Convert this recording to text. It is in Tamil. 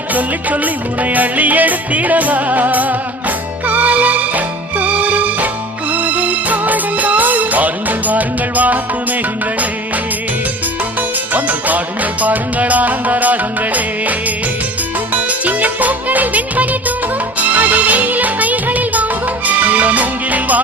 வாய் சொல்லி சொல்லி உனை அள்ளி எடுத்திடவா வாருங்கள் வாருங்கள் வாத்து மேகங்களே வந்து பாடுங்கள் பாடுங்கள் ஆனந்த ராகங்களே